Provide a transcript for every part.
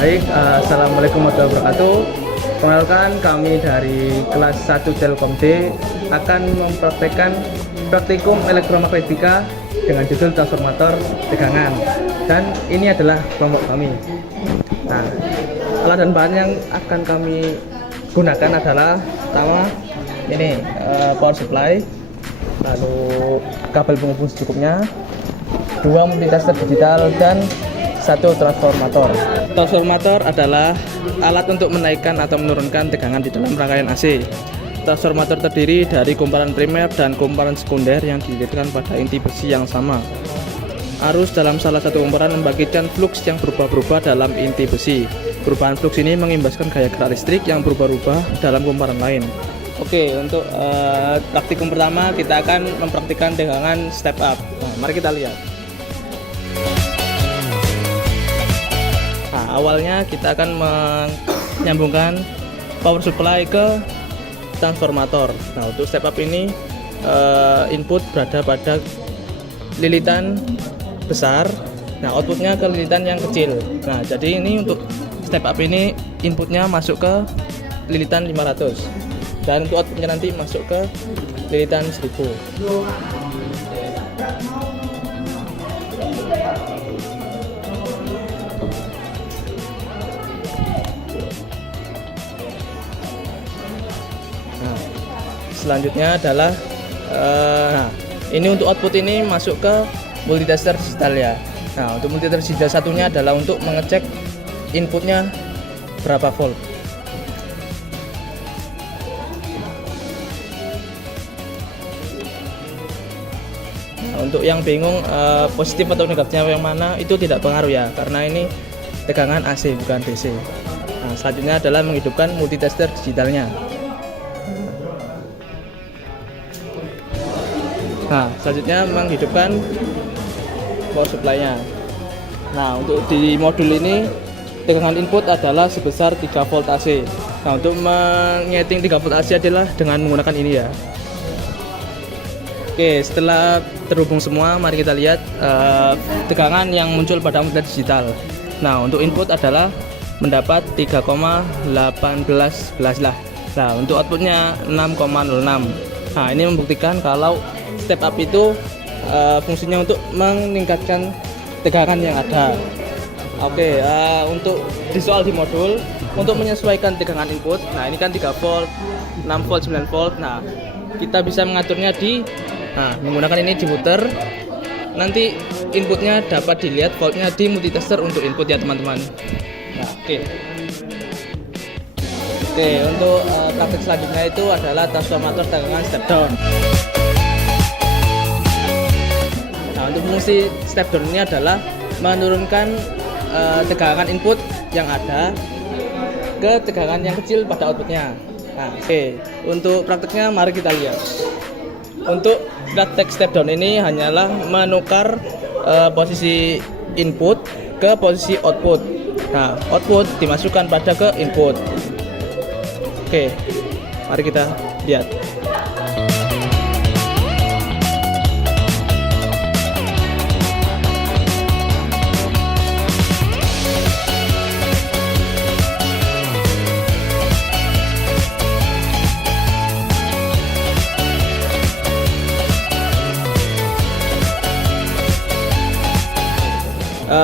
Baik, Assalamualaikum warahmatullahi wabarakatuh. Perkenalkan, kami dari kelas 1 Telkom D akan mempraktekkan praktikum elektromagnetika dengan judul transformator tegangan. Dan ini adalah kelompok kami. Nah, alat dan bahan yang akan kami gunakan adalah pertama ini power supply, lalu kabel penghubung secukupnya, 2 multitester digital, dan 1 transformator. Transformator adalah alat untuk menaikkan atau menurunkan tegangan di dalam rangkaian AC. Transformator terdiri dari kumparan primer dan kumparan sekunder yang dililitkan pada inti besi yang sama. Arus dalam salah satu kumparan membangkitkan fluks yang berubah-ubah dalam inti besi. Perubahan fluks ini mengimbaskan gaya gerak listrik yang berubah-ubah dalam kumparan lain. Oke, untuk praktikum pertama kita akan mempraktikkan tegangan step up. Nah, mari kita lihat. Nah, awalnya kita akan menyambungkan power supply ke transformator. Nah, untuk step up ini input berada pada lilitan besar. Nah, outputnya ke lilitan yang kecil. Nah, jadi ini untuk step up ini inputnya masuk ke lilitan 500 dan untuk outputnya nanti masuk ke lilitan 1000. Selanjutnya adalah ini untuk output ini masuk ke multitester digital ya. Nah, untuk multitester digital satunya adalah untuk mengecek inputnya berapa volt. Nah, untuk yang bingung positif atau negatifnya yang mana, itu tidak pengaruh ya, karena ini tegangan AC bukan DC. Nah, selanjutnya adalah menghidupkan multitester digitalnya. Nah, selanjutnya menghidupkan power supply-nya. Nah, untuk di modul ini tegangan input adalah sebesar 3 volt AC. Nah, untuk menyeting 3 volt AC adalah dengan menggunakan ini ya. Oke, setelah terhubung semua, mari kita lihat tegangan yang muncul pada multitester digital. Nah, untuk input adalah mendapat 3,18 lah. Nah, untuk outputnya 6,06. Nah, ini membuktikan kalau step up itu fungsinya untuk meningkatkan tegangan yang ada. Oke, untuk di soal di modul untuk menyesuaikan tegangan input. Nah, ini kan 3 volt, 6 volt, 9 volt. Nah, kita bisa mengaturnya menggunakan ini dimuter. Nanti inputnya dapat dilihat voltnya di multitester untuk input ya teman-teman. Nah, oke, untuk praktik selanjutnya itu adalah transformator tegangan step down. Untuk fungsi step down ini adalah menurunkan tegangan input yang ada ke tegangan yang kecil pada outputnya. Nah, untuk prakteknya mari kita lihat. Untuk praktek step down ini hanyalah menukar posisi input ke posisi output. Nah, output dimasukkan pada ke input. Mari kita lihat.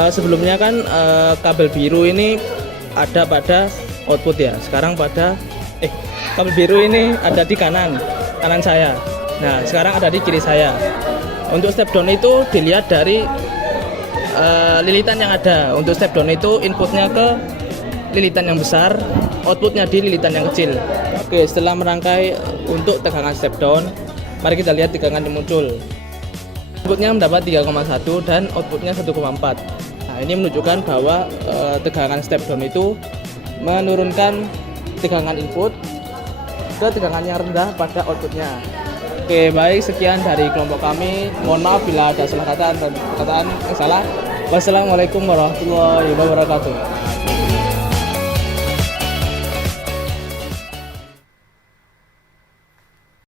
Sebelumnya kan kabel biru ini ada pada output ya. Sekarang pada kabel biru ini ada di kanan saya. Nah, sekarang ada di kiri saya. Untuk step down itu dilihat dari lilitan yang ada. Untuk step down itu inputnya ke lilitan yang besar, outputnya di lilitan yang kecil. Oke, setelah merangkai untuk tegangan step down, mari kita lihat tegangan yang muncul. Inputnya mendapat 3,1 dan outputnya 1,4. Nah, ini menunjukkan bahwa tegangan step down itu menurunkan tegangan input ke tegangan yang rendah pada outputnya. Oke, baik, sekian dari kelompok kami. Mohon maaf bila ada salah kata dan perkataan yang salah. Wassalamualaikum warahmatullahi wabarakatuh.